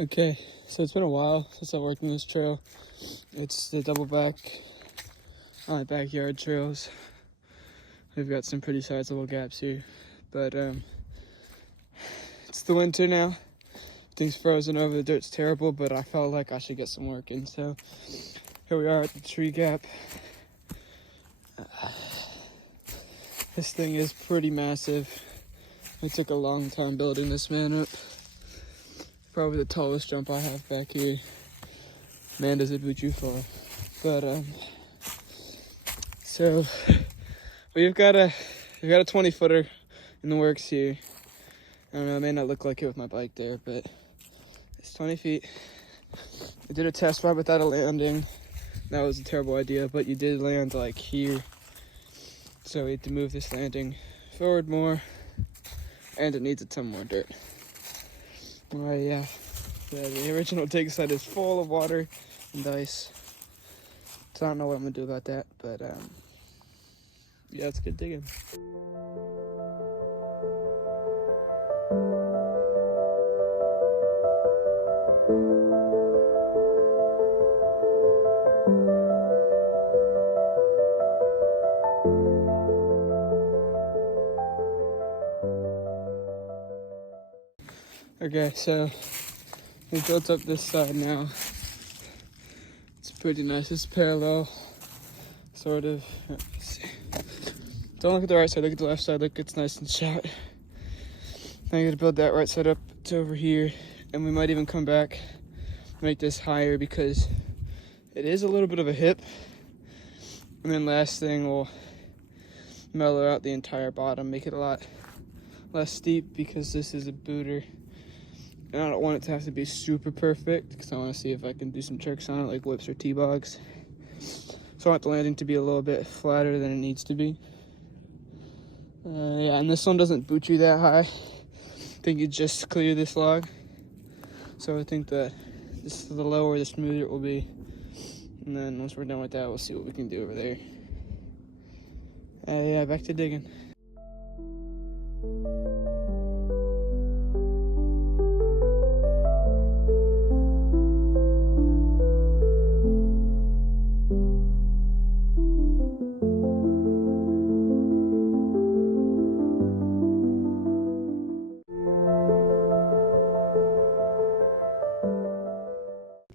Okay, so it's been a while since I worked in this trail. It's the double back backyard trails. We've got some pretty sizable gaps here, but it's the winter now. Things frozen over, the dirt's terrible, but I felt like I should get some work in, so here we are at the tree gap. This thing is pretty massive. It took a long time building this man up. Probably the tallest jump I have back here. Man, does it boot you far. But so we've got a 20-footer in the works here. I don't know, it may not look like it with my bike there, but it's 20 feet. I did a test ride without a landing. That was a terrible idea, but you did land like here. So we had to move this landing forward more, and it needs a ton more dirt. Yeah, the original dig site is full of water and ice. So I don't know what I'm gonna do about that, but yeah, it's good digging. Okay, so we built up this side now. It's pretty nice. It's parallel, sort of. Let's see. Don't look at the right side, look at the left side. Look, it's nice and short. I'm gonna build that right side up to over here, and we might even come back, make this higher because it is a little bit of a hip. And then last thing, we'll mellow out the entire bottom, make it a lot less steep because this is a booter. And I don't want it to have to be super perfect because I want to see if I can do some tricks on it, like whips or T-bogs. So I want the landing to be a little bit flatter than it needs to be. Yeah, and this one doesn't boot you that high. I think you just clear this log. So I think that the lower, the smoother it will be. And then once we're done with that, we'll see what we can do over there. Yeah, back to digging.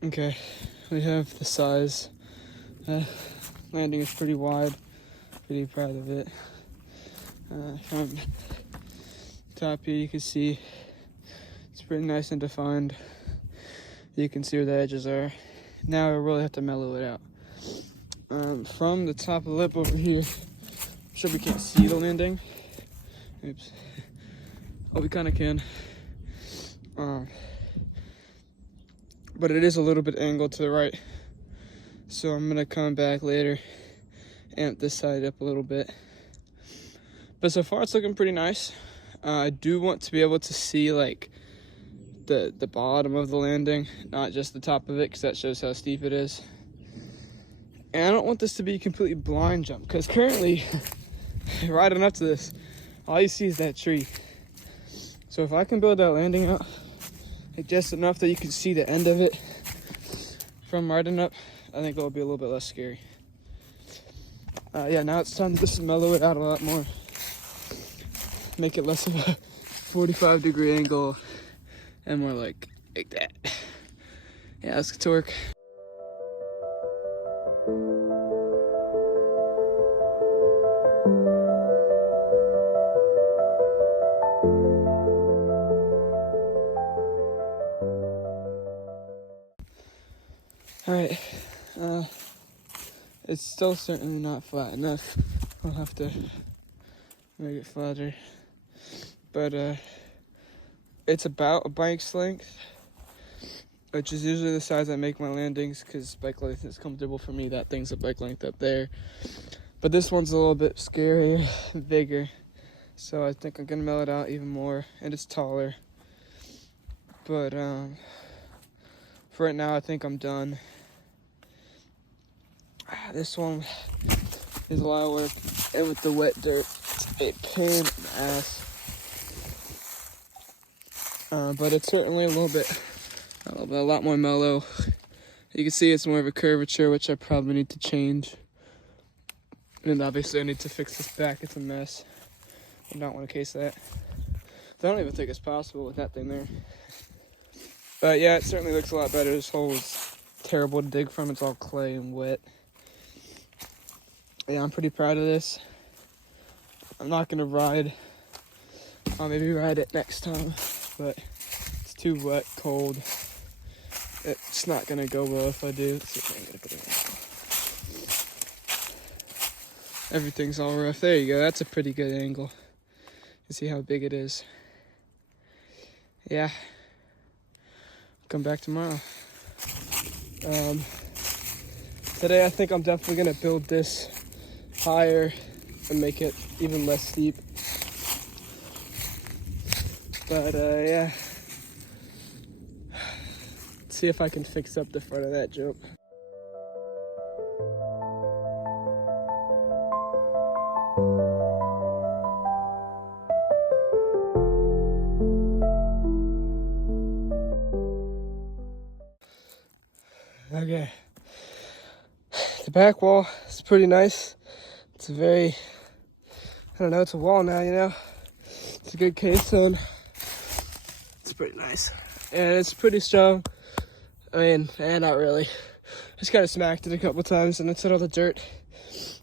Okay, we have the size. Landing is pretty wide. Pretty proud of it. From top here, you can see it's pretty nice and defined. You can see where the edges are. Now I really have to mellow it out. From the top of the lip over here, I'm sure we can't see the landing. Oops. Oh, we kind of can. But it is a little bit angled to the right. So I'm gonna come back later, amp this side up a little bit. But so far it's looking pretty nice. I do want to be able to see like the bottom of the landing, not just the top of it, because that shows how steep it is. And I don't want this to be a completely blind jump, because currently, riding up to this, all you see is that tree. So if I can build that landing out, like just enough that you can see the end of it from riding up, I think it'll be a little bit less scary. Yeah, now it's time to just mellow it out a lot more. Make it less of a 45-degree angle and more like that. Yeah, let's get to work. All right, it's still certainly not flat enough. I'll have to make it flatter, but it's about a bike's length, which is usually the size I make my landings because bike length is comfortable for me. That thing's a bike length up there, but this one's a little bit scarier, bigger, so I think I'm gonna mellow it out even more, and it's taller. But for right now, I think I'm done. This one is a lot of work, and with the wet dirt, it's a pain in the ass. But it's certainly a little bit A lot more mellow. You can see it's more of a curvature, which I probably need to change. And obviously I need to fix this back, it's a mess. I don't want to case that. I don't even think it's possible with that thing there. But yeah, it certainly looks a lot better. This hole is terrible to dig from, it's all clay and wet. Yeah, I'm pretty proud of this. I'm not gonna ride. I'll maybe ride it next time, but it's too wet, cold. It's not gonna go well if I do. Let's see if I can get a better angle. Everything's all rough. There you go. That's a pretty good angle. You see how big it is. Yeah. Come back tomorrow. Today I think I'm definitely gonna build this higher and make it even less steep. But yeah. See if I can fix up the front of that jump. Okay. The back wall is pretty nice. It's a very, I don't know, it's a wall now, you know? It's a good K-stone. It's pretty nice. And it's pretty strong. I mean, not really. Just kind of smacked it a couple times and it's hit all the dirt.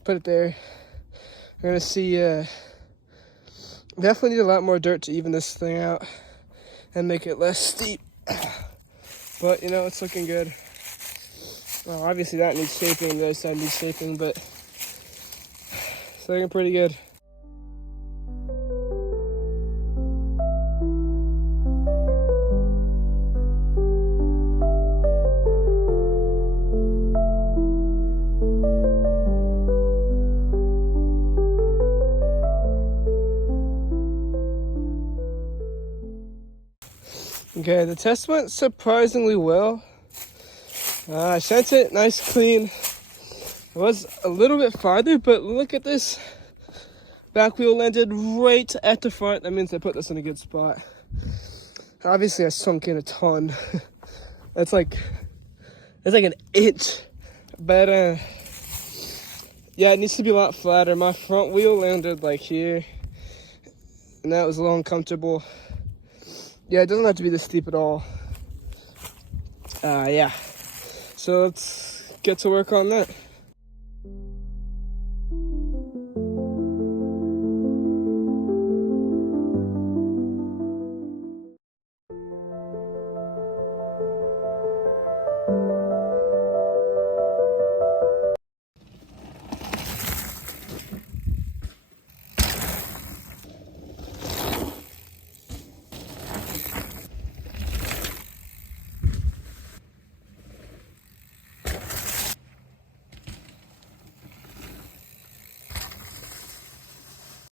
Put it there. We're gonna see, definitely need a lot more dirt to even this thing out and make it less steep. But, you know, it's looking good. Well, obviously that needs shaping, the other side needs shaping, but it's looking pretty good. Okay, the test went surprisingly well. I sent it nice, clean. It was a little bit farther, but look at this. Back wheel landed right at the front. That means I put this in a good spot. Obviously, I sunk in a ton. It's like an inch. But yeah, it needs to be a lot flatter. My front wheel landed like here, and that was a little uncomfortable. Yeah, it doesn't have to be this steep at all. Yeah. So let's get to work on that.